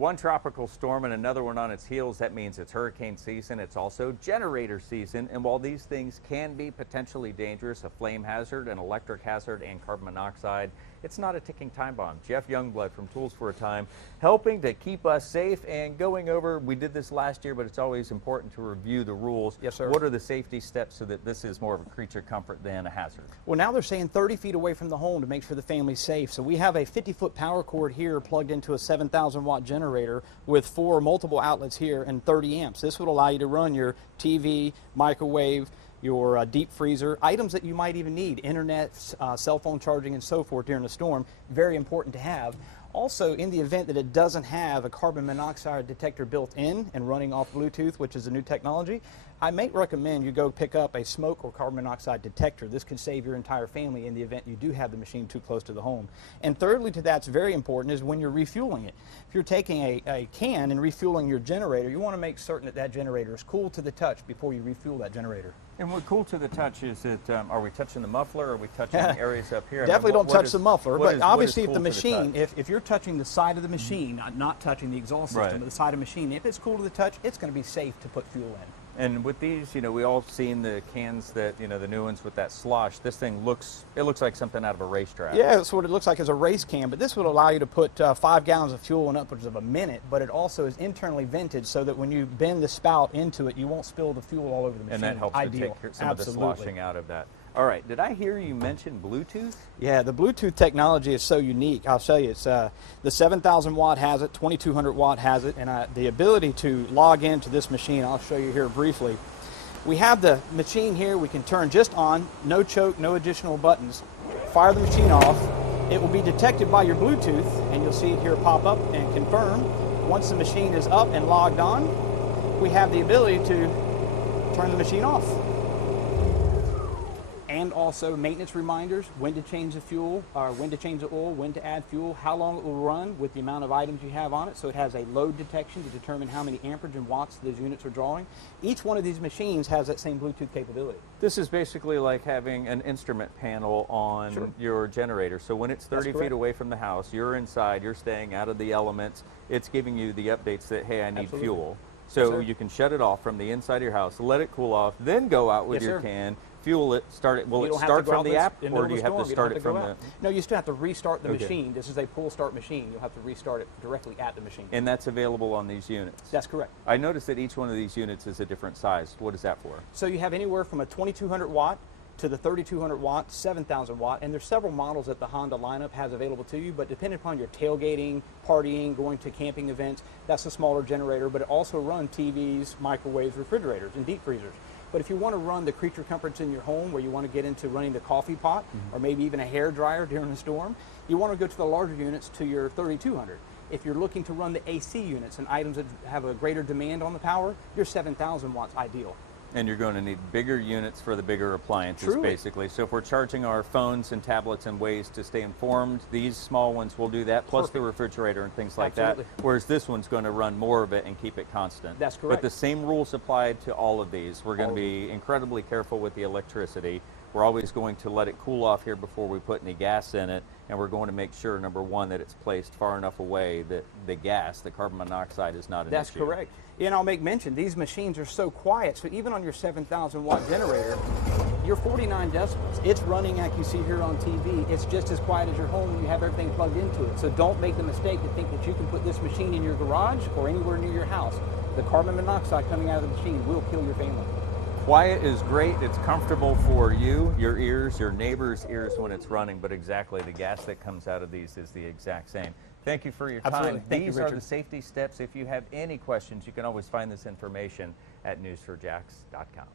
One tropical storm and another one on its heels. That means it's hurricane season. It's also generator season. And while these things can be potentially dangerous, a flame hazard, an electric hazard, and carbon monoxide, it's not a ticking time bomb. Jeff Youngblood from Tools for a Time, helping to keep us safe and going over. We did this last year, but it's always important to review the rules. Yes, sir. What are the safety steps so that this is more of a creature comfort than a hazard? Well, now they're saying 30 feet away from the home to make sure the family's safe. So we have a 50-foot power cord here plugged into a 7,000 watt generator with 4 multiple outlets here and 30 amps. This would allow you to run your TV, microwave, your deep freezer, items that you might even need, internet, cell phone charging, and so forth during a storm. Very important to have. Also, in the event that it doesn't have a carbon monoxide detector built in and running off Bluetooth, which is a new technology, I may recommend you go pick up a smoke or carbon monoxide detector. This could save your entire family in the event you do have the machine too close to the home. And thirdly to that's very important is when you're refueling it. If you're taking a can and refueling your generator, you want to make certain that that generator is cool to the touch before you refuel that generator. And what cool to the touch is that, are we touching the muffler, or are we touching areas up here? Definitely don't touch the muffler, but obviously if the cool machine, if you're touching the side of the machine, not touching the exhaust system, Right. but the side of the machine, if it's cool to the touch, it's going to be safe to put fuel in. And with these, you know, we all seen the cans that, you know, the new ones with that slosh. This thing looks like something out of a racetrack. Yeah, that's what it looks like as a race can, but this would allow you to put 5 gallons of fuel in upwards of a minute, but it also is internally vented so that when you bend the spout into it, you won't spill the fuel all over the machine. And that helps to take some of the sloshing out of that. All right, did I hear you mention Bluetooth? Yeah, the Bluetooth technology is so unique. I'll show you. It's the 7,000 watt has it, 2,200 watt has it, and the ability to log into this machine, I'll show you here briefly. We have the machine here. We can turn just on, no choke, no additional buttons. Fire the machine off. It will be detected by your Bluetooth, and you'll see it here pop up and confirm. Once the machine is up and logged on, we have the ability to turn the machine off. And also maintenance reminders, when to change the fuel, or when to change the oil, when to add fuel, how long it will run with the amount of items you have on it. So it has a load detection to determine how many amperage and watts those units are drawing. Each one of these machines has that same Bluetooth capability. This is basically like having an instrument panel on your generator. So when it's 30 feet away from the house, you're inside, you're staying out of the elements, it's giving you the updates that, hey, I need fuel. So you can shut it off from the inside of your house, let it cool off, then go out with your can, fuel it, start it. Will it start from the app, or do you have to start it from the... No, you still have to restart the machine. This is a pull start machine. You'll have to restart it directly at the machine. And that's available on these units? That's correct. I noticed that each one of these units is a different size. What is that for? So you have anywhere from a 2,200 watt to the 3,200 watt, 7,000 watt, and there's several models that the Honda lineup has available to you, but depending upon your tailgating, partying, going to camping events, that's a smaller generator, but it also runs TVs, microwaves, refrigerators, and deep freezers. But if you want to run the creature comforts in your home, where you want to get into running the coffee pot, or maybe even a hair dryer during a storm, you want to go to the larger units to your 3,200. If you're looking to run the AC units and items that have a greater demand on the power, your 7,000 watts ideal. And you're going to need bigger units for the bigger appliances, basically. So if we're charging our phones and tablets in ways to stay informed, these small ones will do that, plus the refrigerator and things like that. Whereas this one's going to run more of it and keep it constant. That's correct. But the same rules apply to all of these. We're going to be incredibly careful with the electricity. We're always going to let it cool off here before we put any gas in it, and we're going to make sure, number one, that it's placed far enough away that the gas, the carbon monoxide, is not an issue. That's correct. And I'll make mention, these machines are so quiet, so even on your 7,000 watt generator, you're 49 decibels. It's running like you see here on TV. It's just as quiet as your home when you have everything plugged into it. So don't make the mistake to think that you can put this machine in your garage or anywhere near your house. The carbon monoxide coming out of the machine will kill your family. Quiet is great. It's comfortable for you, your ears, your neighbor's ears when it's running, but exactly the gas that comes out of these is the exact same. Thank you for your time. These are the safety steps. If you have any questions, you can always find this information at newsforjacks.com.